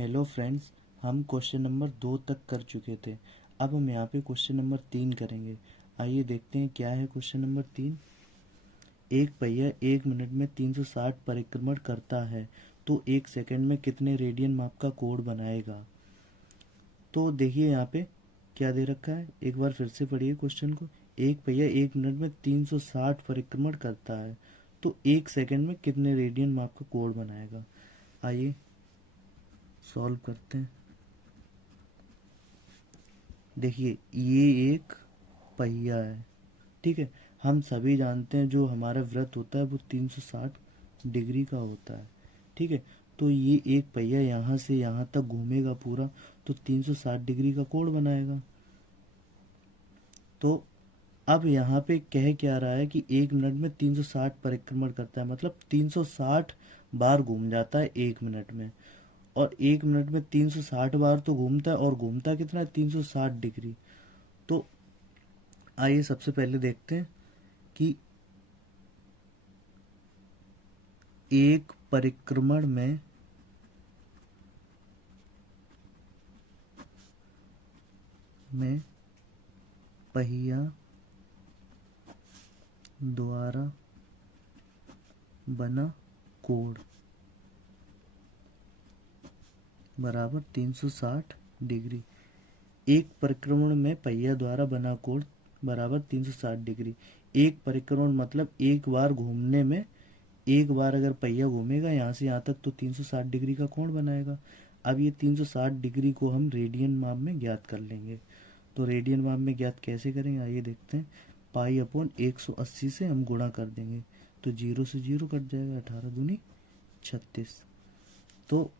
Hello friends, हम question number 2 तक कर चुके थे। अब हम यहाँ पे क्वेश्चन नंबर 3 करेंगे। आइए देखते हैं क्या है क्वेश्चन नंबर 3। एक पहिया 1 मिनट में 360 परिक्रमण करता है तो 1 सेकंड में कितने रेडियन माप का कोण बनाएगा। तो देखिए यहाँ पे क्या दे रखा है, एक बार फिर से पढ़िए क्वेश्चन को। एक पहिया 1 मिनट में 360 परिक्रमण करता है तो 1 सेकंड में कितने रेडियन माप का कोण बनाएगा। आइए सॉल्व करते हैं। देखिए ये एक पहिया है, ठीक है। हम सभी जानते हैं जो हमारा व्रत होता है वो 360 डिग्री का होता है, ठीक है। तो ये एक पहिया यहाँ से यहाँ तक घूमेगा पूरा, तो 360 डिग्री का कोण बनाएगा। तो अब यहाँ पे कह क्या रहा है कि 1 मिनट में 360 परिक्रमण करता है, मतलब 360 बार घूम जाता है 1 मिनट में। और 1 मिनट में 360 बार तो घूमता है, और घूमता कितना है, 360 डिग्री। तो आइए सबसे पहले देखते हैं कि एक परिक्रमण में पहिया द्वारा बना कोण बराबर 360 डिग्री। एक परिक्रमण में पहिया द्वारा बना कोण बराबर 360 डिग्री। एक परिक्रमण मतलब एक बार घूमने में, एक बार अगर पहिया घूमेगा यहाँ से यहाँ तक तो 360 डिग्री का कोण बनाएगा। अब ये 360 डिग्री को हम रेडियन माप में ज्ञात कर लेंगे। तो रेडियन माप में ज्ञात कैसे करेंगे, आइए देखते हैं। पाई अपॉन 180 से हम गुणा कर देंगे तो 0 से 0 कट जाएगा, 18 दूनी 36। तो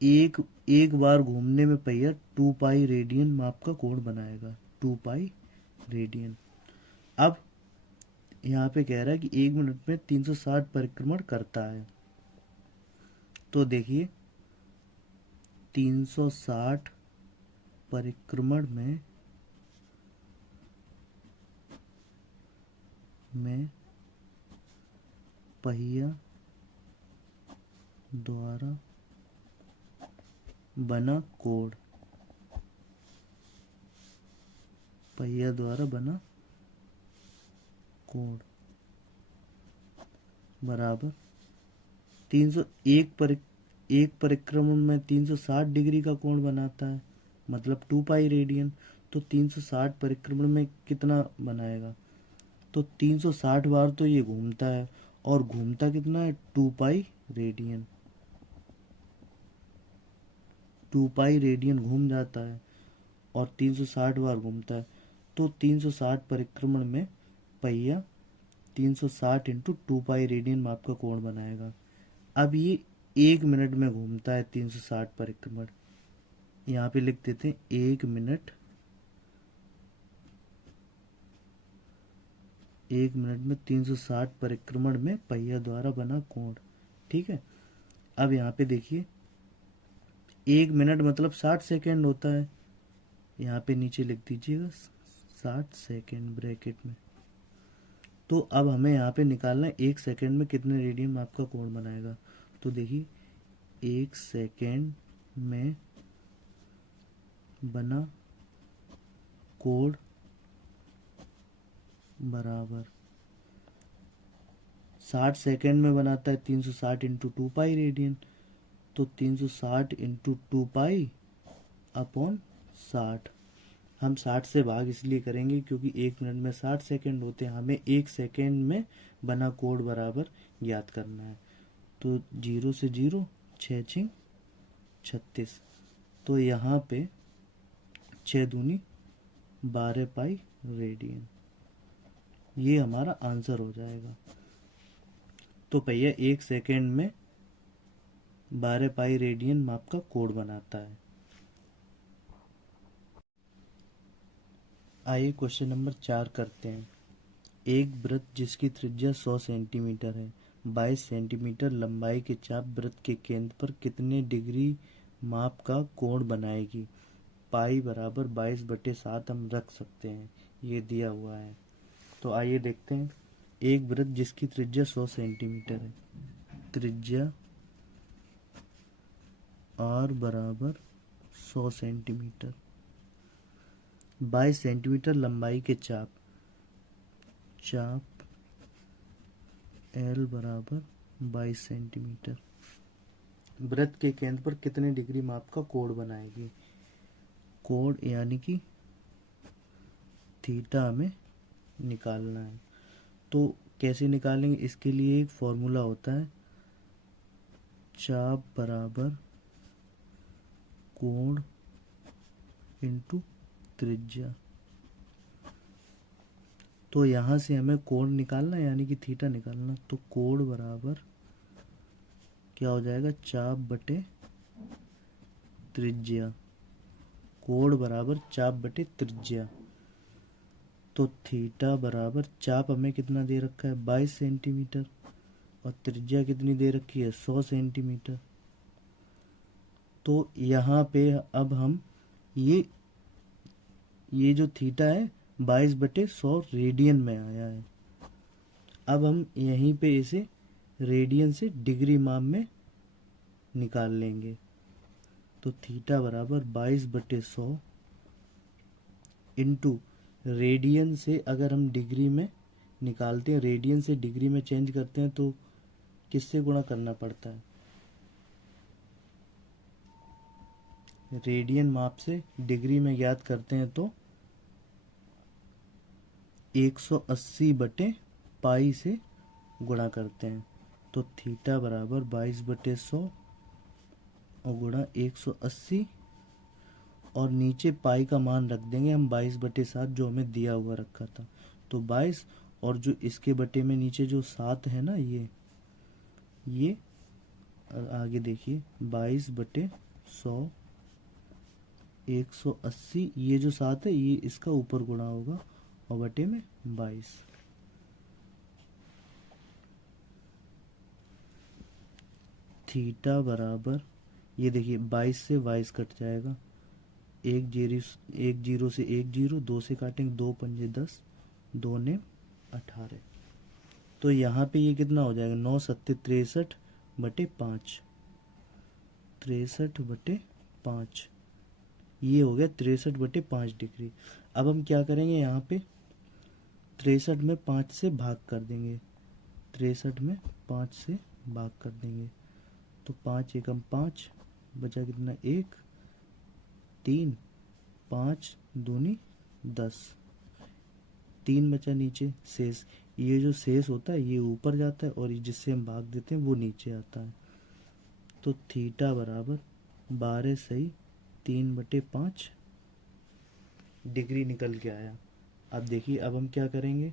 एक एक बार घूमने में पहिया 2 पाई रेडियन माप का कोण बनाएगा, 2 पाई रेडियन। अब यहाँ पे कह रहा है कि 1 मिनट में 360 परिक्रमण करता है। तो देखिए 360 परिक्रमण में पहिया द्वारा बना कोण, पहिया द्वारा बना कोण बराबर एक परिक्रमण में 360 डिग्री का कोण बनाता है, मतलब 2 पाई रेडियन। तो 360 परिक्रमण में कितना बनाएगा, तो 360 बार तो ये घूमता है, और घूमता कितना है, 2 पाई रेडियन। 2 पाई रेडियन घूम जाता है और 360 बार घूमता है। तो 360 परिक्रमण में पहिया 360 इंटू 2 पाई रेडियन माप का कोण बनाएगा। अब ये 1 मिनट में घूमता है 360 परिक्रमण। यहाँ पे लिख देते हैं 1 मिनट में 360 परिक्रमण में पहिया द्वारा बना कोण, ठीक है। अब यहाँ पे देखिए 1 मिनट मतलब 60 सेकेंड होता है। यहाँ पे नीचे लिख दीजिएगा 60 सेकेंड ब्रैकेट में। तो अब हमें यहाँ पे निकालना है 1 सेकेंड में कितने रेडियन माप का कोण बनाएगा। तो देखिए 1 सेकेंड में बना कोण बराबर 60 सेकेंड में बनाता है 360 इंटू 2 पाई रेडियन। तो 360 इंटू 2 पाई अपॉन 60। हम 60 से भाग इसलिए करेंगे क्योंकि 1 मिनट में 60 सेकेंड होते हैं, हमें 1 सेकेंड में बना कोण बराबर ज्ञात करना है। तो 0 से 0, 6 6 36। तो यहाँ पे 6 दूनी 12 पाई रेडियन, ये हमारा आंसर हो जाएगा। तो पहिया 1 सेकेंड में 12 पाई रेडियन माप का कोण बनाता है। आइए क्वेश्चन नंबर 4 करते हैं। एक वृत्त जिसकी त्रिज्या 100 सेंटीमीटर है, 22 सेंटीमीटर लंबाई के चाप वृत्त के केंद्र पर कितने डिग्री माप का कोण बनाएगी। पाई बराबर 22/7 हम रख सकते हैं, ये दिया हुआ है। तो आइए देखते हैं। एक वृत्त जिसकी त्रिज्या 100 सेंटीमीटर है, त्रिज्या आर बराबर 100 सेंटीमीटर। 22 सेंटीमीटर लंबाई के चाप एल बराबर 22 सेंटीमीटर वृत्त के केंद्र पर कितने डिग्री माप का कोण बनाएगी। कोण यानी कि थीटा हमें निकालना है। तो कैसे निकालेंगे, इसके लिए एक फॉर्मूला होता है, चाप बराबर कोण इंटू त्रिज्या। तो यहां से हमें कोण निकालना यानी कि थीटा निकालना। तो कोण बराबर क्या हो जाएगा, चाप बटे त्रिज्या। कोण बराबर चाप बटे त्रिज्या। तो थीटा बराबर चाप हमें कितना दे रखा है 22 सेंटीमीटर और त्रिज्या कितनी दे रखी है 100 सेंटीमीटर। तो यहाँ पे अब हम ये जो थीटा है 22/100 रेडियन में आया है। अब हम यहीं पे इसे रेडियन से डिग्री माप में निकाल लेंगे। तो थीटा बराबर 22/100 इंटू रेडियन से अगर हम डिग्री में निकालते हैं, रेडियन से डिग्री में चेंज करते हैं तो किससे गुणा करना पड़ता है, रेडियन माप से डिग्री में ज्ञात करते हैं तो 180/पाई से गुणा करते हैं। तो थीटा बराबर 22/100 और गुणा 180 और नीचे पाई का मान रख देंगे हम 22/7 जो हमें दिया हुआ रखा था। तो 22 और जो इसके बटे में नीचे जो 7 है ना, ये आगे देखिए 22/100 180, ये जो 7 है ये इसका ऊपर गुणा होगा और बटे में 22। थीटा बराबर ये देखिए 22 से 22 कट जाएगा, एक जीरो से एक जीरो, 2 से काटेंगे 2 पंजे 10, 2 ने 18। तो यहाँ पे ये कितना हो जाएगा 9 सत्ते 63/5, 63/5, ये हो गया 63/5 डिग्री। अब हम क्या करेंगे, यहाँ पे 63 में 5 से भाग कर देंगे, 63 में 5 से भाग कर देंगे। तो 5 एकम 5 बचा कितना 1, 3, 5 दूनी 10, 3 बचा नीचे शेष। ये जो शेष होता है ये ऊपर जाता है और जिससे हम भाग देते हैं वो नीचे आता है। तो थीटा बराबर 12 सही 3/5 डिग्री निकल के आया। अब देखिए अब हम क्या करेंगे,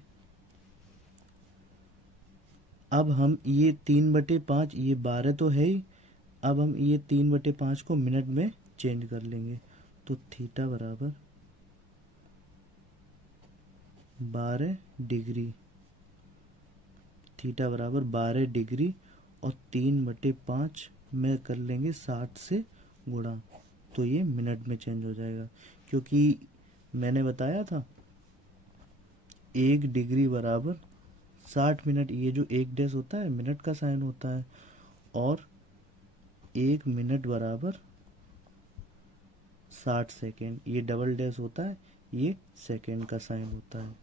अब हम ये 3/5, ये 12 तो है ही, अब हम ये 3/5 को मिनट में चेंज कर लेंगे। तो थीटा बराबर 12 डिग्री, थीटा बराबर 12 डिग्री और 3/5 में कर लेंगे 60 से गुणा, तो ये मिनट में चेंज हो जाएगा। क्योंकि मैंने बताया था 1 डिग्री बराबर 60 मिनट, ये जो 1 डैश होता है मिनट का साइन होता है, और 1 मिनट बराबर 60 सेकेंड, ये डबल डैश होता है, ये सेकेंड का साइन होता है।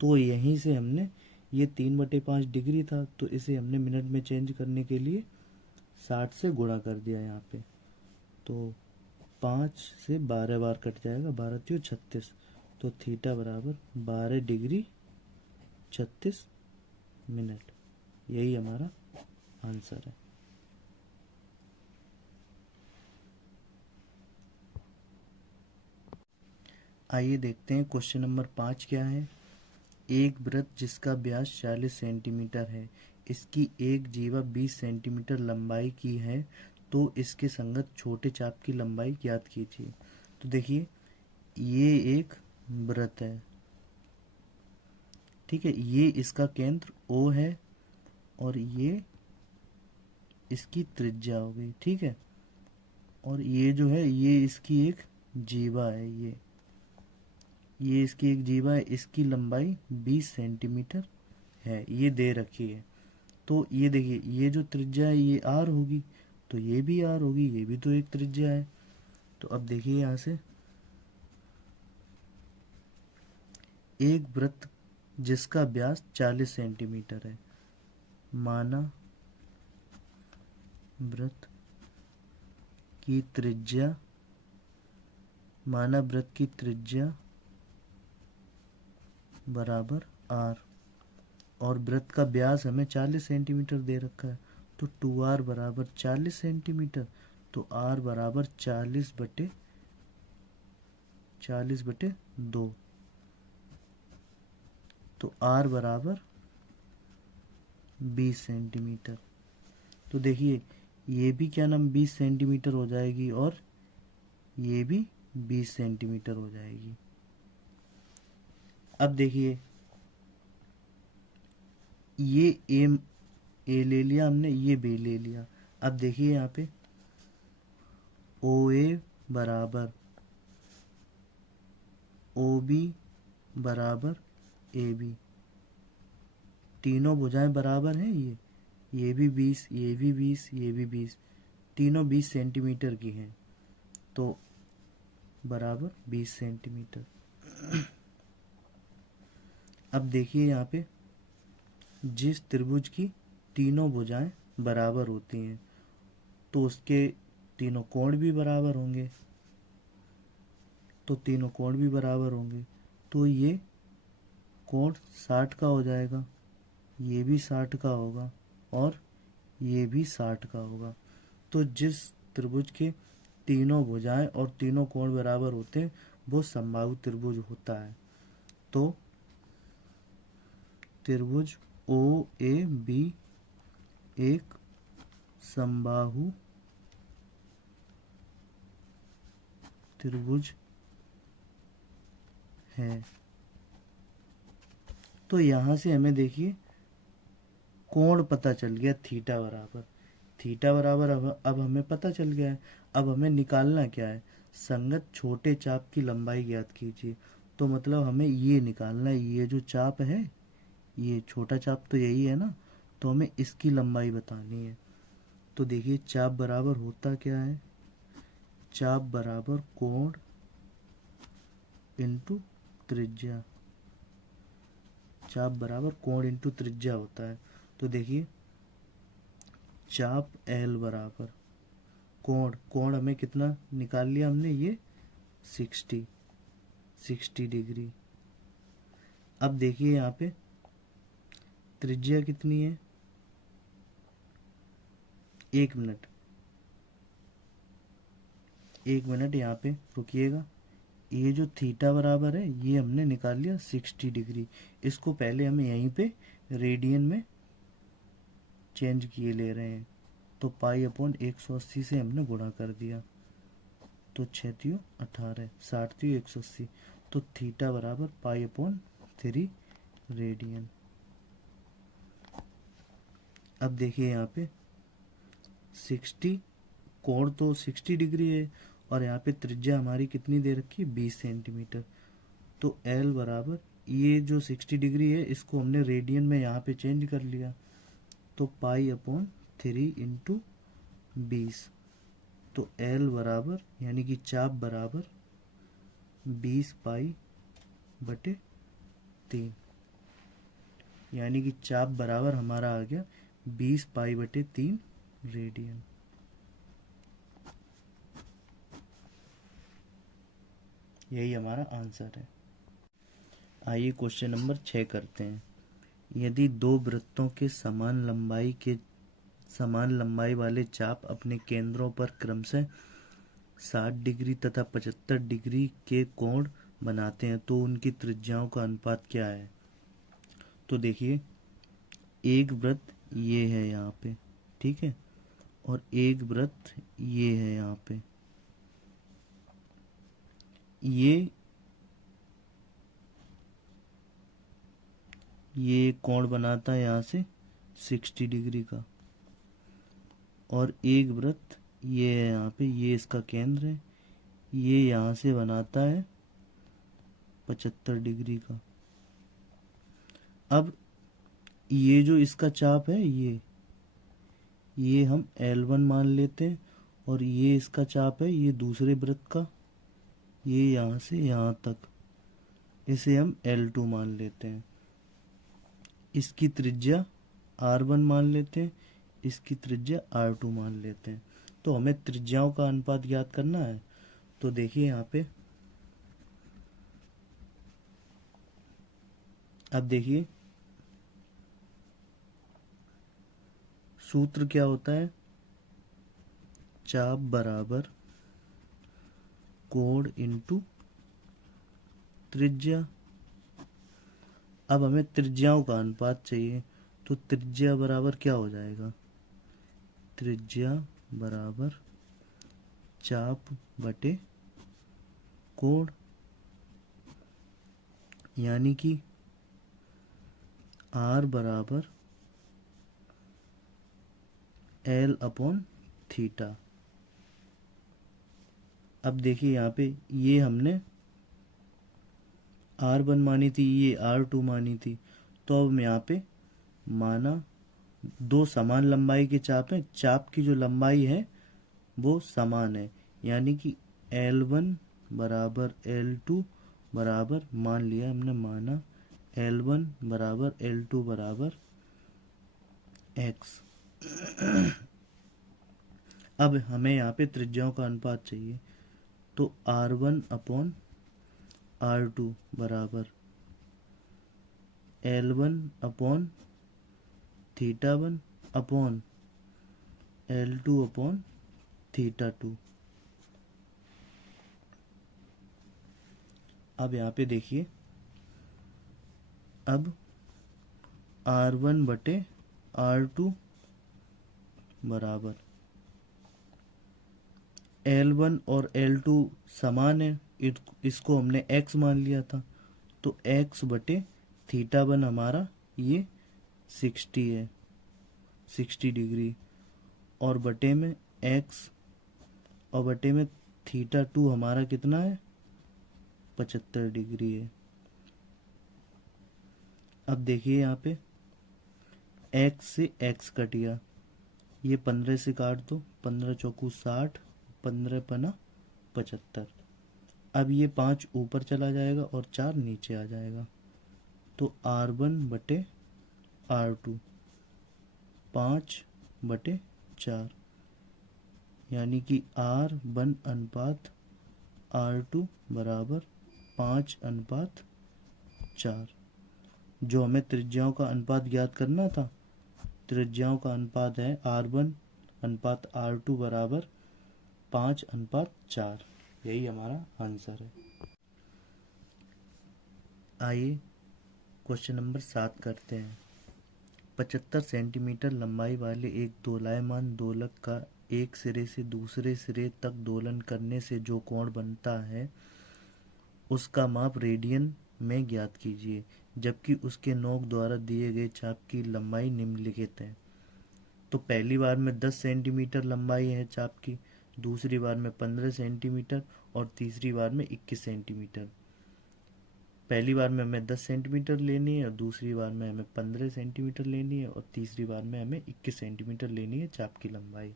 तो यहीं से हमने ये 3/5 डिग्री था तो इसे हमने मिनट में चेंज करने के लिए 60 से गुणा कर दिया यहाँ पे। तो 5 से 12 बार कट जाएगा, 12 त्यों 36। तो थीटा बराबर 12 डिग्री 36 मिनट, यही हमारा आंसर है। आइए देखते हैं क्वेश्चन नंबर 5 क्या है। एक वृत्त जिसका व्यास 40 सेंटीमीटर है, इसकी एक जीवा 20 सेंटीमीटर लंबाई की है, तो इसके संगत छोटे चाप की लंबाई ज्ञात कीजिए। तो देखिए ये एक वृत्त है, ठीक है, ये इसका केंद्र O है और ये इसकी त्रिज्या हो गई, ठीक है, और ये जो है ये इसकी एक जीवा है, ये इसकी एक जीवा है, इसकी लंबाई 20 सेंटीमीटर है, ये दे रखी है। तो ये देखिए ये जो त्रिज्या है ये R होगी तो ये भी आर होगी, ये भी तो एक त्रिज्या है। तो अब देखिए यहाँ से एक वृत्त जिसका व्यास 40 सेंटीमीटर है, माना वृत्त की त्रिज्या, माना वृत्त की त्रिज्या बराबर आर, और वृत्त का व्यास हमें 40 सेंटीमीटर दे रखा है, तो 2r बराबर 40 सेंटीमीटर, तो r बराबर 40/2, तो r बराबर 20 सेंटीमीटर। तो देखिए ये भी क्या नाम 20 सेंटीमीटर हो जाएगी और ये भी 20 सेंटीमीटर हो जाएगी। अब देखिए ये ए ले लिया हमने, ये बी ले लिया। अब देखिए यहाँ पे ओ ए बराबर ओ बी बराबर ए बी, तीनों भुजाएं बराबर हैं, ये भी 20, ये भी 20, ये भी 20, तीनों 20 सेंटीमीटर की हैं, तो बराबर 20 सेंटीमीटर। अब देखिए यहाँ पे जिस त्रिभुज की तीनों भुजाएं बराबर होती हैं तो उसके तीनों कोण भी बराबर होंगे, तो तीनों कोण भी बराबर होंगे, तो ये कोण 60 का हो जाएगा, ये भी 60 का होगा और ये भी 60 का होगा। तो जिस त्रिभुज के तीनों भुजाएं और तीनों कोण बराबर होते हैं वो समबाहु त्रिभुज होता है। तो त्रिभुज ओ ए बी एक समबाहु त्रिभुज है। तो यहां से हमें देखिए कोण पता चल गया, थीटा बराबर अब हमें पता चल गया है। अब हमें निकालना क्या है, संगत छोटे चाप की लंबाई ज्ञात कीजिए। तो मतलब हमें ये निकालना है, ये जो चाप है, ये छोटा चाप तो यही है ना, तो हमें इसकी लंबाई बतानी है। तो देखिए चाप बराबर होता क्या है, चाप बराबर कोण इंटू त्रिज्या, चाप बराबर कोण इंटू त्रिज्या होता है। तो देखिए चाप L बराबर कोण हमें कितना निकाल लिया हमने, ये 60 डिग्री। अब देखिए यहाँ पे त्रिज्या कितनी है, 1 मिनट, 1 मिनट यहाँ पे रुकिएगा। ये जो थीटा बराबर है ये हमने निकाल लिया 60 डिग्री, इसको पहले हमें यहीं पे रेडियन में चेंज किए ले रहे हैं, तो पाई अपॉन 180 से हमने गुणा कर दिया, तो 6 तियो 18, 60 तियो 180, तो थीटा बराबर पाई अपॉन 3 रेडियन। अब देखिए यहाँ पे 60 कोण तो 60 डिग्री है और यहाँ पे त्रिज्या हमारी कितनी दे रखी है, 20 सेंटीमीटर। तो L बराबर ये जो 60 डिग्री है इसको हमने रेडियन में यहाँ पे चेंज कर लिया, तो पाई अपॉन 3 इंटू 20, तो L बराबर यानी कि चाप बराबर 20 पाई बटे 3, यानी कि चाप बराबर हमारा आ गया 20 पाई बटे 3 रेडियन। यही हमारा आंसर है। आइए क्वेश्चन नंबर 6 करते हैं। यदि दो वृत्तों के समान लंबाई वाले चाप अपने केंद्रों पर क्रमशः 60 डिग्री तथा 75 डिग्री के कोण बनाते हैं तो उनकी त्रिज्याओं का अनुपात क्या है। तो देखिए एक वृत्त ये है यहाँ पे, ठीक है, और एक वृत्त ये है यहाँ पे, ये कोण बनाता है यहाँ से 60 डिग्री का, और एक वृत्त ये है यहाँ पे, ये इसका केंद्र है, ये यहाँ से बनाता है 75 डिग्री का। अब ये जो इसका चाप है ये हम L1 मान लेते हैं, और ये इसका चाप है, ये दूसरे वृत्त का, ये यहाँ से यहाँ तक, इसे हम L2 मान लेते हैं। इसकी त्रिज्या R1 मान लेते हैं, इसकी त्रिज्या R2 मान लेते हैं। तो हमें त्रिज्याओं का अनुपात ज्ञात करना है। तो देखिए यहाँ पे, अब देखिए सूत्र क्या होता है, चाप बराबर कोण इंटू त्रिज्या। अब हमें त्रिज्याओं का अनुपात चाहिए, तो त्रिज्या बराबर क्या हो जाएगा, त्रिज्या बराबर चाप बटे कोण, यानी कि R बराबर L अपॉन थीटा। अब देखिए यहाँ पे, ये हमने R1 मानी थी, ये R2 मानी थी, तो अब यहाँ पे माना दो समान लंबाई के चाप हैं, चाप की जो लंबाई है वो समान है, यानी कि L1 बराबर L2 बराबर, मान लिया हमने, माना L1 बराबर L2 बराबर x। अब हमें यहाँ पे त्रिज्याओं का अनुपात चाहिए, तो R1 अपॉन R2 बराबर L1 upon theta 1 upon L2 upon theta 2। अब यहाँ पे देखिए, अब R1 बटे R2 बराबर L1 और L2 समान है, इसको हमने x मान लिया था, तो x बटे थीटा 1 हमारा ये 60 है, 60 डिग्री, और बटे में x, और बटे में थीटा 2 हमारा कितना है, 75 डिग्री है। अब देखिए यहाँ पे x से x कट गया, ये 15 से काट दो, 15 चौकू 60, 15 पना 75। अब ये 5 ऊपर चला जाएगा और 4 नीचे आ जाएगा, तो R1 बटे R2 5 बटे 4, यानी कि R1 अनुपात R2 बराबर 5 अनुपात 4। जो हमें त्रिज्याओं का अनुपात ज्ञात करना था, त्रिज्याओं का अनुपात है R1 अनुपात R2 बराबर 5 अनुपात 4। यही हमारा आंसर है। आइए क्वेश्चन नंबर 7 करते हैं। 75 सेंटीमीटर लंबाई वाले एक दोलायमान दोलक का एक सिरे से दूसरे सिरे तक दोलन करने से जो कोण बनता है उसका माप रेडियन में ज्ञात कीजिए, जबकि उसके नोक द्वारा दिए गए चाप की लंबाई निम्नलिखित है। तो पहली बार में 10 सेंटीमीटर लंबाई है चाप की, दूसरी बार में 15 सेंटीमीटर, और तीसरी बार में 21 सेंटीमीटर। पहली बार में हमें 10 सेंटीमीटर लेनी है, और दूसरी बार में हमें 15 सेंटीमीटर लेनी है, और तीसरी बार में हमें 21 सेंटीमीटर लेनी है चाप की लंबाई।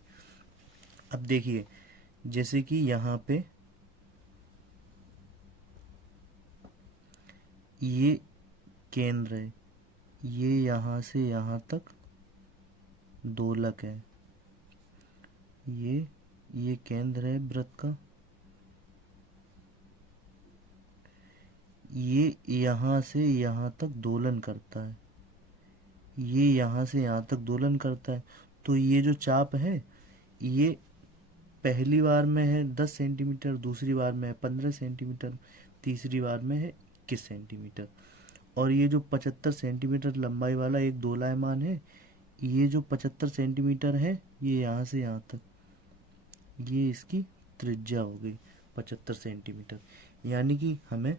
अब देखिए, जैसे कि यहाँ पे ये केंद्र है, ये यहाँ से यहाँ तक दोलक है, ये केंद्र है वृत्त का, ये यहाँ से यहाँ तक दोलन करता है, ये यहाँ से यहाँ तक दोलन करता है। तो ये जो चाप है, ये पहली बार में है 10 सेंटीमीटर, दूसरी बार में है 15 सेंटीमीटर, तीसरी बार में है 21 सेंटीमीटर। और ये जो 75 सेंटीमीटर लंबाई वाला एक दोलायमान है, ये जो 75 सेंटीमीटर है, ये यहाँ से यहाँ तक, ये इसकी त्रिज्या हो गई 75 सेंटीमीटर। यानी कि हमें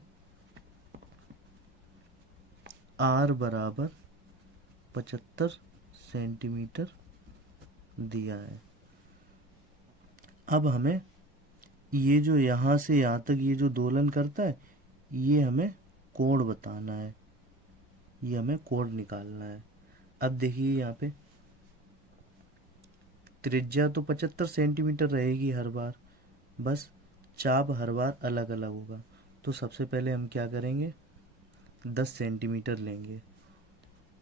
R बराबर 75 सेंटीमीटर दिया है। अब हमें ये जो यहाँ से यहाँ तक ये जो दोलन करता है, ये हमें कोण बताना है, ये हमें कोण निकालना है। अब देखिए यहाँ पे त्रिज्या तो 75 सेंटीमीटर रहेगी हर बार, बस चाप हर बार अलग अलग होगा। तो सबसे पहले हम क्या करेंगे, 10 सेंटीमीटर लेंगे।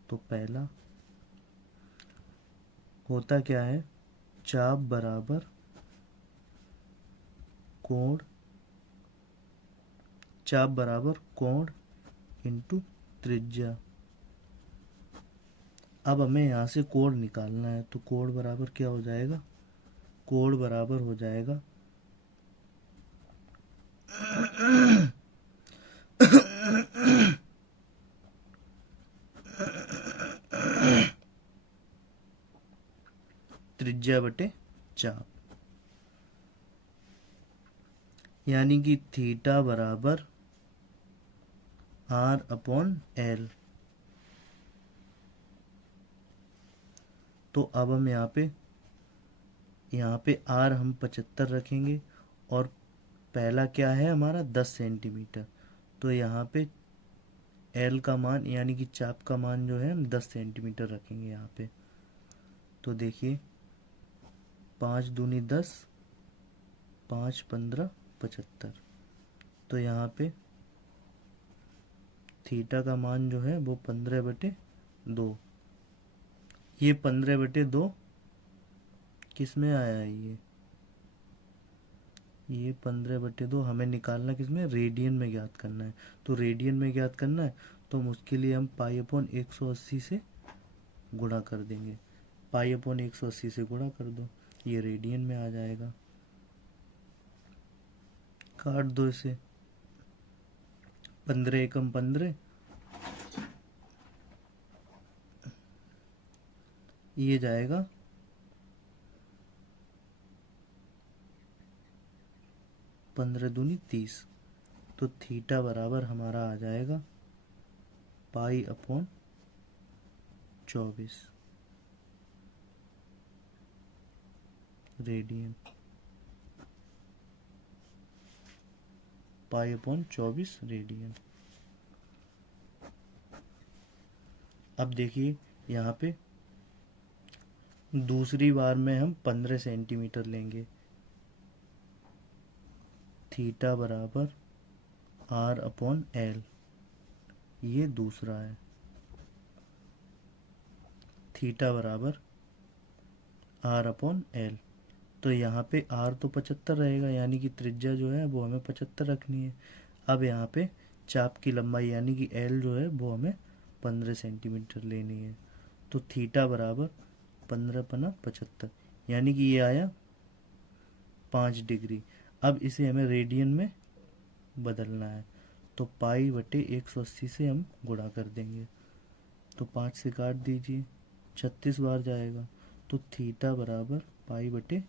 तो पहला होता क्या है, चाप बराबर कोण, चाप बराबर कोण इंटू त्रिज्या। अब हमें यहाँ से कोण निकालना है, तो कोण बराबर क्या हो जाएगा, कोण बराबर हो जाएगा त्रिज्या बटे चाप, यानी कि थीटा बराबर आर अपॉन एल। तो अब हम यहाँ पे आर हम 75 रखेंगे और पहला क्या है हमारा 10 सेंटीमीटर। तो यहाँ पे एल का मान यानी कि चाप का मान जो है हम 10 सेंटीमीटर रखेंगे यहाँ पे। तो देखिए 5 दूनी 10, 5 15 75। तो यहाँ पे थीटा का मान जो है वो 15/2। ये 15/2 किस में आया है, ये 15/2 हमें निकालना किस में, रेडियन में ज्ञात करना है। तो रेडियन में ज्ञात करना है तो हम उसके लिए हम पाई अपॉन 180 से गुणा कर देंगे। पाई अपॉन 180 से गुणा कर दो, ये रेडियन में आ जाएगा। काट दो इसे, 15 एकम 15, ये जाएगा 15 दूनी 30। तो थीटा बराबर हमारा आ जाएगा pi upon 24 radian, pi upon 24 radian. अब देखिए यहाँ पे दूसरी बार में हम 15 सेंटीमीटर लेंगे। थीटा बराबर आर अपॉन एल, ये दूसरा है। थीटा बराबर आर अपॉन एल। तो यहाँ पे आर तो 75 रहेगा, यानी कि त्रिज्या जो है वो हमें 75 रखनी है। अब यहाँ पे चाप की लंबाई यानी कि एल जो है वो हमें 15 सेंटीमीटर लेनी है। तो थीटा बराबर 15×75, यानी कि ये आया 5 डिग्री। अब इसे हमें रेडियन में बदलना है, तो पाई बटे 180 से हम गुणा कर देंगे। तो 5 से काट दीजिए, 36 बार जाएगा। तो थीटा बराबर पाई बटे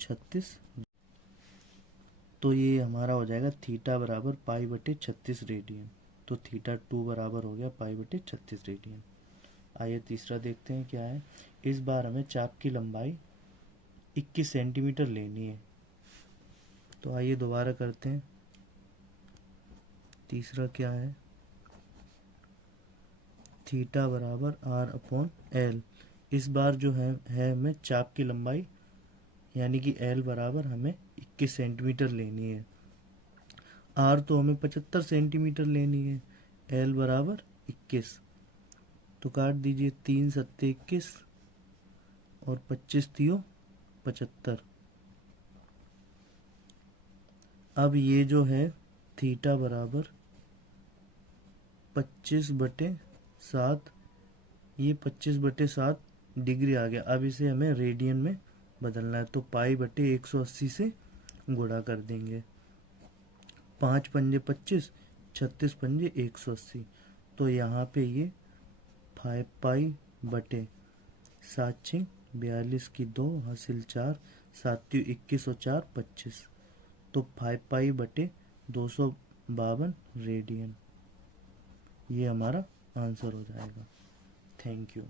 36। तो ये हमारा हो जाएगा थीटा बराबर पाई बटे 36 रेडियन। तो थीटा 2 बराबर हो गया पाई बटे 36 रेडियन। आइए तीसरा देखते हैं क्या है। इस बार हमें चाप की लंबाई 21 सेंटीमीटर लेनी है। तो आइए दोबारा करते हैं। तीसरा क्या है, थीटा बराबर आर अपॉन एल। इस बार जो है हमें चाप की लंबाई यानी कि एल बराबर हमें 21 सेंटीमीटर लेनी है। आर तो हमें 75 सेंटीमीटर लेनी है, एल बराबर 21। तो काट दीजिए, 3 सत्ते 21 और 25 तियो 75। अब ये जो है थीटा बराबर 25/7, ये 25/7 डिग्री आ गया। अब इसे हमें रेडियन में बदलना है, तो पाई बटे 180 से गुणा कर देंगे। 5 पंजे 25, 36 पंजे 180। तो यहाँ पे ये 5 पाई बटे 7 6 42 की 2 हासिल 4, 7 21 और 4 25। तो 5 पाई बटे 252 रेडियन, ये हमारा आंसर हो जाएगा। Thank you.